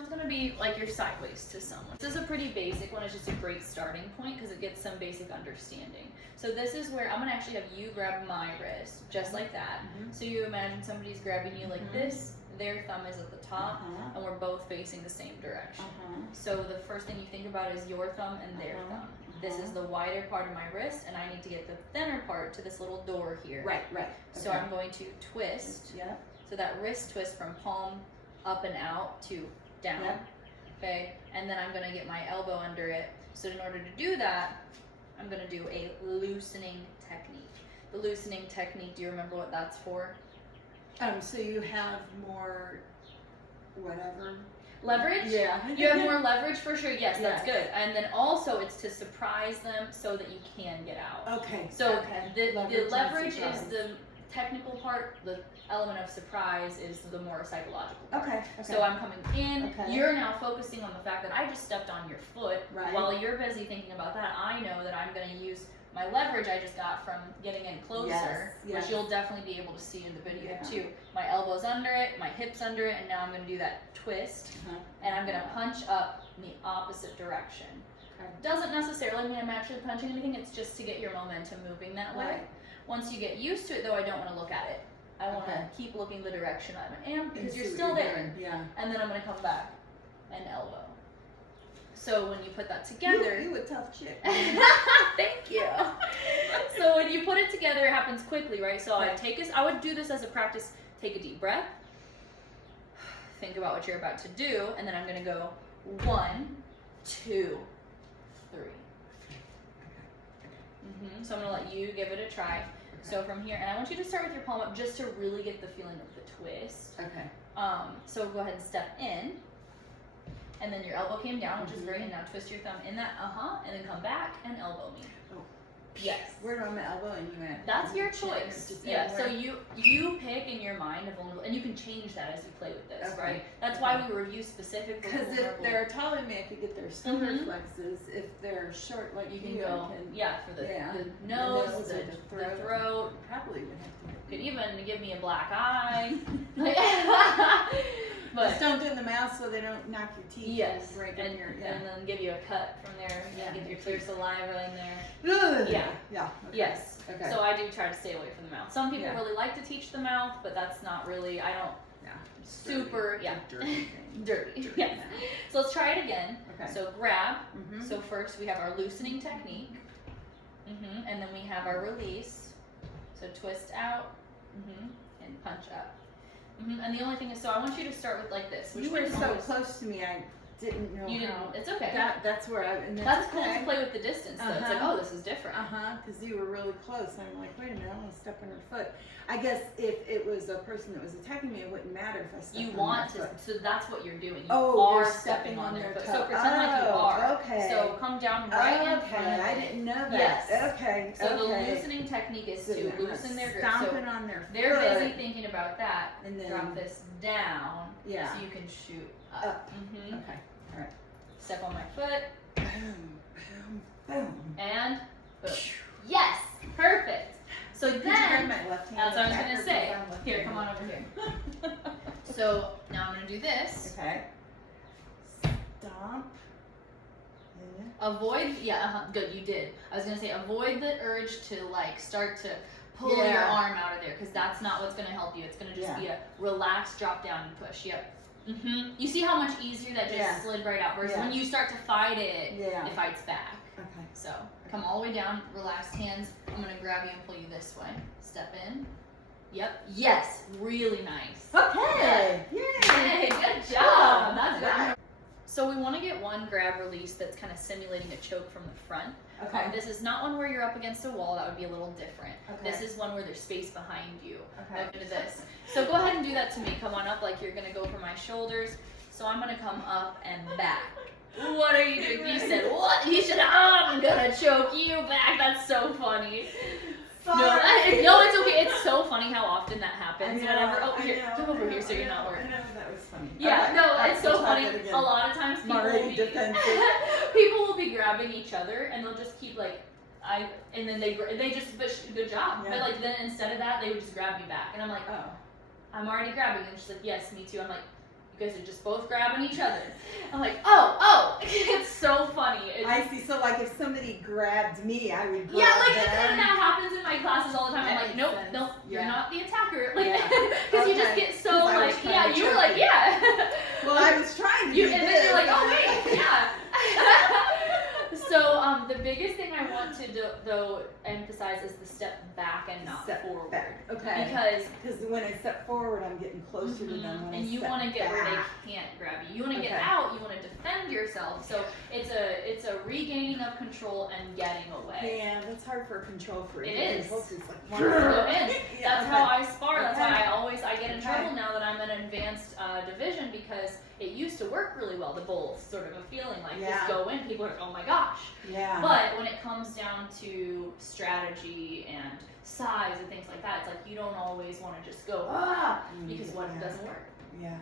one's gonna be like you're sideways to someone. This is a pretty basic one. It's just a great starting point because it gets some basic understanding. So this is where I'm gonna actually have you grab my wrist, just like that. So you imagine somebody's grabbing you like this, their thumb is at the top, and we're both facing the same direction. So the first thing you think about is your thumb and their thumb. This is the wider part of my wrist, and I need to get the thinner part to this little door here. Right. So I'm going to twist. Yep. So that wrist twist from palm up and out to down. Yep. Okay, and then I'm gonna get my elbow under it. So in order to do that, I'm gonna do a loosening technique. The loosening technique, do you remember what that's for? So you have more, whatever. Leverage? Yeah. You have more leverage for sure. Yes, that's good. And then also it's to surprise them so that you can get out. Okay. So the Leverage leverage and is the technical part. The element of surprise is the more psychological part. Okay. So I'm coming in. Okay. You're now focusing on the fact that I just stepped on your foot. Right. While you're busy thinking about that, I know that I'm going to use my leverage I just got from getting in closer, Yes. which you'll definitely be able to see in the video too. My elbow's under it, my hip's under it, and now I'm going to do that twist, and I'm going to punch up in the opposite direction. Doesn't necessarily mean I'm actually punching anything, it's just to get your momentum moving that way. Right. Once you get used to it though, I don't want to look at it. I want to keep looking the direction I am because you're still there. Yeah. And then I'm going to come back and elbow. So when you put that together, You a tough chick. thank you. So when you put it together, it happens quickly, right? So I would do this as a practice. Take a deep breath. Think about what you're about to do, and then I'm going to go 1, 2, 3. So I'm going to let you give it a try. So from here, and I want you to start with your palm up just to really get the feeling of the twist. Okay. So go ahead and step in. And then your elbow came down, which is great. And now twist your thumb in that, and then come back and elbow me. Oh. Yes. Where do I my elbow and you at? That's your choice. Yeah. So you pick in your mind a vulnerable, and you can change that as you play with this, right? That's why we review specific. Because if they're taller than me, I could get their solar flexes. If they're short like you can go. For the nose, the throat. Probably would have to. Could even give me a black eye. But just don't do it in the mouth so they don't knock your teeth. Yes, break and then give you a cut from there. Get your clear saliva in there. Yeah. Okay. Yes. Okay. So I do try to stay away from the mouth. Some people really like to teach the mouth, but that's not really. I don't. Super. Dirty. Dirty. Yes. So let's try it again. Okay. So grab. So first we have our loosening technique, and then we have our release. So twist out, and punch up. And the only thing is, so I want you to start with like this. You were so close to me, I didn't know you how. Didn't. It's okay. That's where I. And that's cool to play with the distance. Though. It's like, oh, this is different. Because you were really close. I'm like, wait a minute, I want to step on her foot. I guess if it was a person that was attacking me, it wouldn't matter if I stepped on their foot. So that's what you're doing. You are stepping on their foot. toe. So pretend like you are. Okay. So come down right in front of them. I didn't know that. Yes. Okay. So the loosening technique is to loosen their grip. Stomping on their foot. They're busy thinking about that. And then drop this down. Yeah. So you can shoot up. Okay. All right. Step on my foot. Boom. Boom. Boom. And boom. Yes. Perfect. So then, that's what I was going to say. Here, come on over here. So now I'm going to do this. Okay. Stomp. Avoid, good, you did. I was going to say avoid the urge to like start to pull your arm out of there because that's not what's going to help you. It's going to just be a relaxed drop down and push. Yep. You see how much easier that just slid right out versus when you start to fight it, it fights back. Okay. So come all the way down, relaxed hands. I'm going to grab you and pull you this way. Step in. Yep. Yes. Really nice. Okay. Yay. Good job. That's good. So we want to get one grab release that's kind of simulating a choke from the front. Okay. This is not one where you're up against a wall. That would be a little different. Okay. This is one where there's space behind you. Okay. Look at this. So go ahead and do that to me. Come on up like you're going to go for my shoulders. So I'm going to come up and back. What are you doing? You said, what? You should, I'm going to choke you back. That's so funny. No, it's okay. It's so funny how often that happens. Here, come over here so you're not worried. I know, that was funny. Yeah, no, it's so funny. A lot of times people will be grabbing each other and they'll just keep like, and then they just, good job. Yeah. But like then instead of that, they would just grab me back. And I'm like, oh, I'm already grabbing. And she's like, yes, me too. I'm like, you You guys are just both grabbing each other. I'm like, oh, it's so funny. I see. So like if somebody grabbed me, I would grab Yeah, like them. and that happens in my classes all the time. I'm That like, makes nope, sense. nope, you're Yeah. not the attacker. Like, Yeah. because you just Okay. get so 'Cause I was like, trying yeah, to you were choke like, you. yeah. Well, I was trying to You do and this. then you're like, oh wait, yeah. So the biggest thing I want to though emphasize is the step back and not Step forward. back. Okay. Because when I step forward, I'm getting closer to them. When and I you step want to get where back. they can't grab you. You want to get Okay. out. You want to defend yourself. So it's a regaining of control and getting away. Yeah, that's hard for a control freak. It A is. control freak's like, Want to go in. Yeah, That's how I spar. That's Okay. why I get in Okay. trouble now that I'm in an advanced division because it used to work really well. The bowl sort of a feeling like Yeah. just go in. People are like, oh my gosh. Yeah. But when it comes down to strategy and size and things like that, it's like you don't always want to just go because what if it doesn't work? Yeah.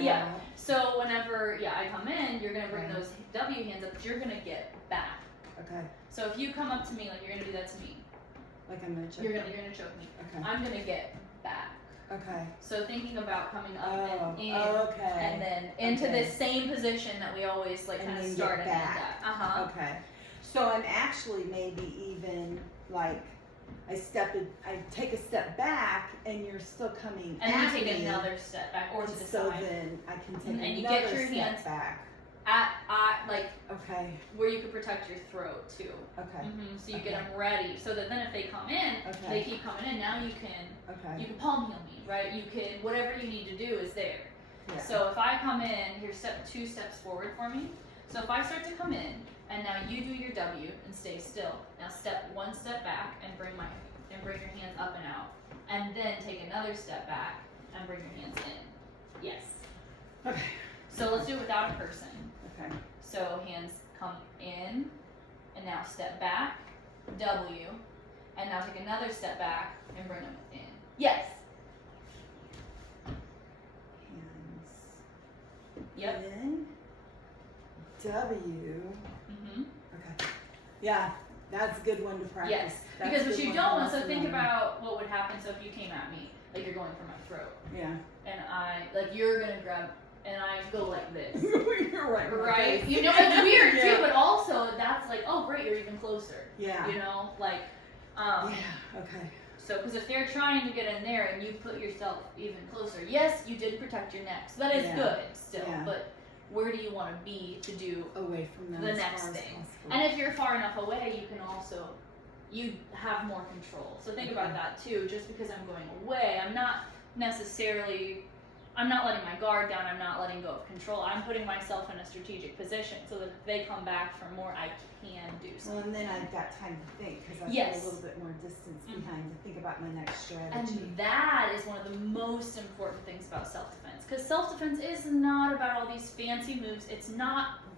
Yeah. So whenever I come in, you're gonna bring Okay. those W hands up, but you're gonna get back. Okay. So if you come up to me like you're gonna do that to me, Like I'm gonna choke. you're gonna choke me. Okay. I'm gonna get back. Okay. So thinking about coming up Oh. and in, Okay. and then into Okay. this same position that we always like And kind of then start get and end back. at. Okay. So I'm actually maybe even like I take a step back and you're still coming And then at you take me. another step back or to the So side. then I can take And you another get your step hands back. At like Okay. where you could protect your throat too. Okay. So you Okay. get them ready, so that then if they come in, Okay. they keep coming in. Now you can Okay. palm heal me, right? You can whatever you need to do is there. Yeah. So if I come in, here's two steps forward for me. So if I start to come in, and now you do your W and stay still. Now step one step back and bring your hands up and out, and then take another step back and bring your hands in. Yes. Okay. So let's do it without a person. Okay. So hands come in, and now step back, W, and now take another step back and bring them in. Yes. Hands. Yep. In. W. Okay. Yeah, that's a good one to practice. Yes. That's Because a what good you one don't to want. So lesson think on. about what would happen. So if you came at me, like you're going for my throat, Yeah. and you're gonna grab, and I go like this. You're right. Right? You know, it's weird Yeah. too, but also that's like, oh great, you're even closer. Yeah. You know, like, Yeah. Okay. so because if they're trying to get in there and you put yourself even closer, yes, you did protect your neck, so that is Yeah. good still. Yeah. But where do you want to be to do? Away from them The as next far as thing. possible. And if you're far enough away, you can also you have more control. So think about Okay. that too. Just because I'm going away, I'm not letting my guard down, I'm not letting go of control. I'm putting myself in a strategic position so that if they come back for more, I can do Well, something. and then I've got time to think because I've Yes. got a little bit more distance Mhm. behind to think about my next strategy. And that is one of the most important things about self-defense. Because self-defense is not about all these fancy moves. It's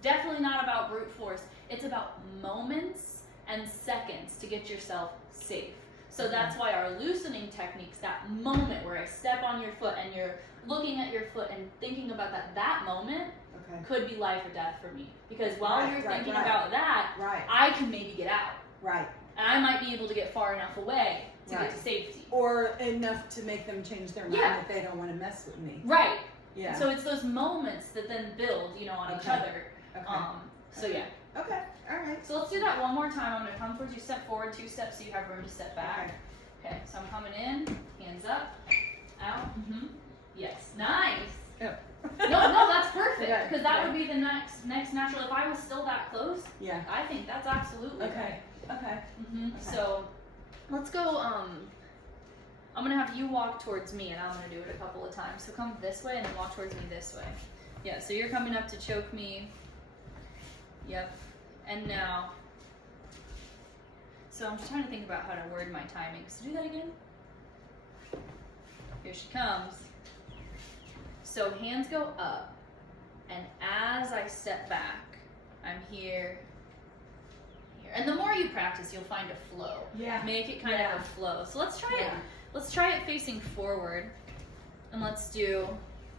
definitely not about brute force. It's about moments and seconds to get yourself safe. So that's why our loosening techniques, that moment where I step on your foot and you're looking at your foot and thinking about that moment Okay. could be life or death for me. Because while Right, you're right, thinking right. about that, Right. I can maybe get out. Right. And I might be able to get far enough away to Right. get to safety. Or enough to make them change their mind Yeah. that they don't want to mess with me. Right. Yeah. So it's those moments that then build, on each Okay. other. Okay. So yeah. Okay. All right. So let's do that one more time. I'm gonna come towards you, step forward, 2 steps so you have room to step back. Okay, so I'm coming in, hands up, out. Yes, nice. Yep. No, that's perfect Yeah, because that yeah. would be the next natural. If I was still that close, Yeah. I think that's absolutely Okay. Okay. right. Okay. So let's go. I'm gonna have you walk towards me, and I'm gonna do it a couple of times. So come this way and then walk towards me this way. Yeah. So you're coming up to choke me. Yep. And now. So I'm just trying to think about how to word my timing. So do that again. Here she comes. So hands go up, and as I step back, I'm here. And the more you practice, you'll find a flow. Yeah. Make it kind of a flow. So let's try it. Yeah. Let's try it facing forward, and let's do.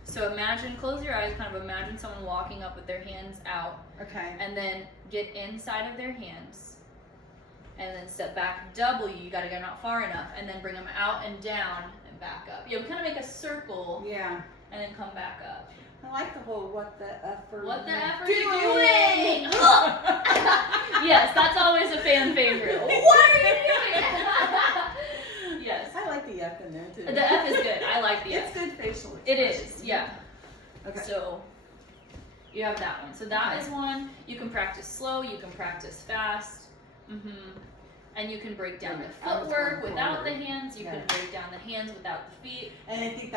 So close your eyes, kind of imagine someone walking up with their hands out, Okay. and then get inside of their hands, and then step back. W. You got to go not far enough, and then bring them out and down and back up. We kind of make a circle. Yeah. and then come back up. I like the whole what the F are What the you F are you doing? Yes, that's always a fan favorite. What are you doing? Yes. I like the F in there too. The F is good. I like the F. It's good facial It expression. is, yeah. Okay. So you have that one. So that is one. You can practice slow. You can practice fast. And you can break down the I was footwork going without the forward. hands. You can Yeah. break down the hands without the feet. And I think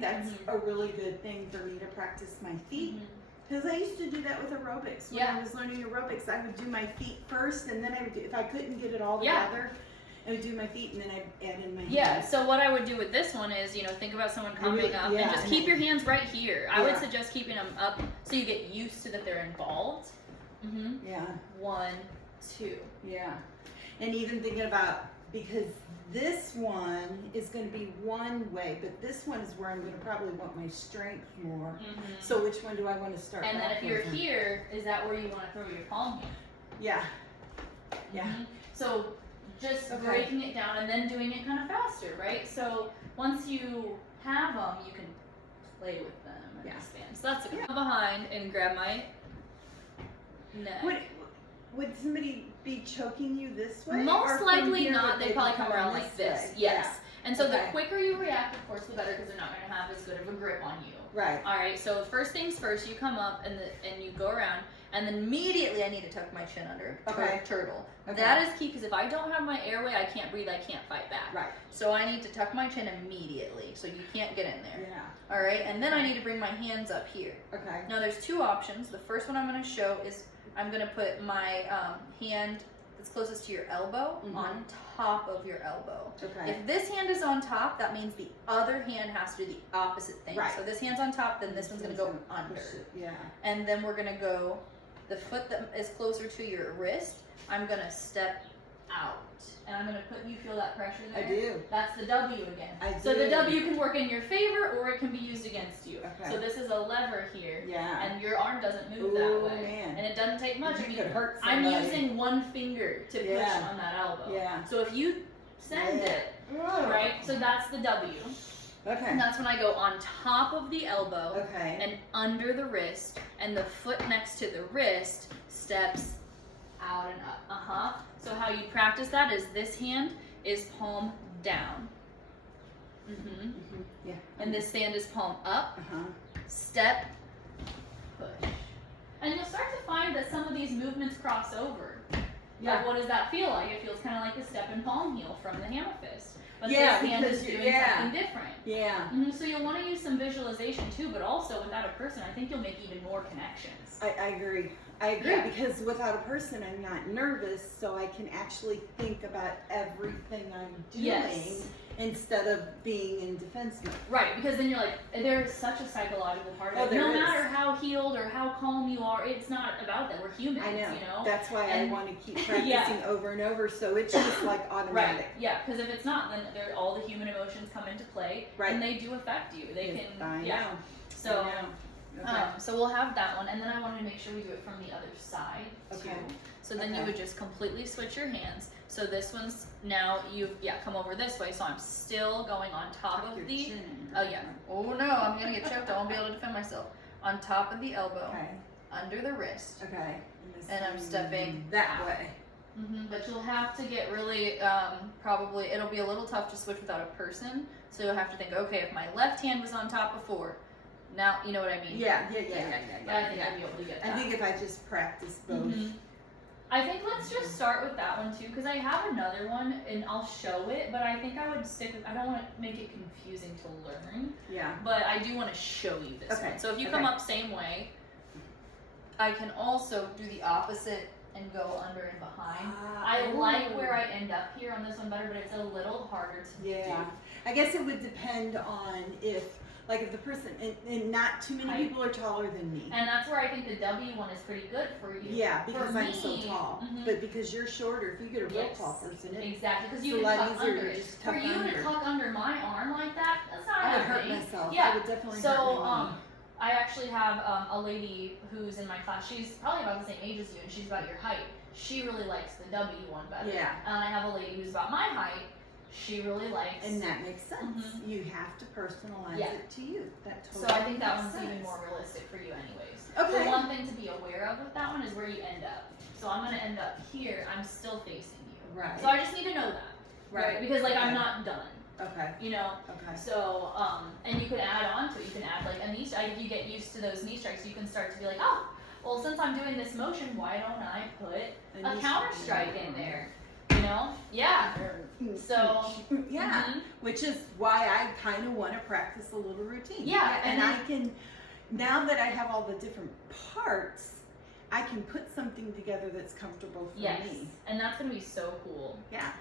that's a really good thing for me to practice my feet. Because I used to do that with aerobics. When Yeah. I was learning aerobics, I would do my feet first, and then I would do, if I couldn't get it all Yeah. together, I would do my feet, and then I'd add in my Yeah, hands. so what I would do with this one is, think about someone coming up and yeah, just I keep know. your hands right here. I would Yeah. suggest keeping them up so you get used to that they're involved. Yeah, 1, 2. yeah. And even thinking about, because this one is going to be one way, but this one is where I'm going to probably want my strength more. So which one do I want to start And then off if you're with? here, is that where you want to throw your palm here? Yeah, yeah. So just Okay. breaking it down and then doing it kind of faster, right? So once you have them, you can play with them and Yeah. expand. So that's it. Come behind and grab my neck. Would somebody be choking you this way? or Most from likely here not. would They be probably come coming around like this. way? Yes. And so the Okay. quicker you react, of course, the better, because they're not going to have as good of a grip on you. Right. All right. So first things first, you come up and you go around, and then immediately I need to tuck my chin under. Okay. Turtle. Okay. That is key, because if I don't have my airway, I can't breathe. I can't fight back. Right. So I need to tuck my chin immediately, so you can't get in there. Yeah. All right. And then I need to bring my hands up here. Okay. Now there's two options. The first one I'm going to show is I'm going to put my hand that's closest to your elbow on top of your elbow. Okay. If this hand is on top, that means the other hand has to do the opposite thing. Right. So this hand's on top, then this one's going to go under. Yeah. And then we're going to go, the foot that is closer to your wrist, I'm going to step out. And I'm going to put, you feel that pressure there? I do. That's the W again. I So the do. W can work in your favor or it can be used against you. Okay. So this is a lever here. Yeah. And your arm doesn't move Ooh, that way. man. And it doesn't take much. You I mean, could hurt I'm somebody. using one finger to push Yeah. on that elbow. Yeah. So if you send Yeah. it, right? So that's the W. Okay. And that's when I go on top of the elbow Okay. and under the wrist, and the foot next to the wrist steps out and up. So how you practice that is this hand is palm down. Yeah. And this hand is palm up, Uh-huh. step, push. And you'll start to find that some of these movements cross over. Yeah. Like, what does that feel like? It feels kind of like the step and palm heel from the hammer fist. But Yeah, this hand because is you- doing yeah. something different. Yeah. So you'll want to use some visualization too, but also without a person, I think you'll make even more connections. I agree. I agree, Yeah. because without a person, I'm not nervous, so I can actually think about everything I'm doing Yes. instead of being in defense mode. Right, because then you're like, there's such a psychological part Oh, of it. there No is. matter how healed or how calm you are, it's not about that. We're humans, I know. you know? That's why And- I want to keep practicing Yeah. over and over, so it's just like Right, automatic. yeah, because if it's not, then all the human emotions come into play, Right. and they do affect you. They Yes, can, I yeah. know. So, I know. Okay. so we'll have that one, and then I wanted to make sure we do it from the other side too. Okay. So then you Okay. would just completely switch your hands. So this one's now come over this way. So I'm still going on top Tuck of your the. chin. Oh yeah. Oh no, I'm gonna get choked. I won't be able to defend myself. On top of the elbow, Okay. under the wrist. Okay. this And I'm one stepping that out. way. But you'll have to get really, probably, it'll be a little tough to switch without a person. So you'll have to think, okay, if my left hand was on top before, now, you know what I mean? Yeah. But I think I'd be able to get that. I think if I just practice both. Mhm. I think let's just start with that one too, because I have another one and I'll show it, but I think I would stick with, I don't want to make it confusing to learn, Yeah. but I do want to show you this Okay, one. So if you come okay. up same way, I can also do the opposite and go under and behind. I like where I end up here on this one better, but it's a little harder to Yeah. do. I guess it would depend on if the person, and not too many Height. people are taller than me. And that's where I think the W one is pretty good for you. Yeah, because For I'm so me, tall. mhm. But because you're shorter, if you get a real Yes. tall person, Exactly, because it's you a can lot tuck easier under to it. just For tuck you under. to tuck under my arm like that, that's not I would hurt happening. myself. Yeah. I would definitely So, hurt me. I actually have a lady who's in my class. She's probably about the same age as you, and she's about your height. She really likes the W one better. Yeah. And I have a lady who's about my height. she really likes. And that makes sense. Mhm. You have to personalize Yeah. it to you. That So totally I think that makes one's even sense. more realistic for you anyways. Okay. The one thing to be aware of with that one is where you end up. So I'm gonna end up here, I'm still facing you. Right. So I just need to know that. Right. Because like I'm Okay. not done. Okay. You know? Okay. So, and you could add on to it, you can add like a knee strike. If you get used to those knee strikes, you can start to be like, oh, well, since I'm doing this motion, why don't I put a counter strike in there? You know? Yeah. So, yeah, mhm. which is why I kind of want to practice a little routine. Yeah, and and I can, now that I have all the different parts, I can put something together that's comfortable for Yes. me. And that's going to be so cool. Yeah.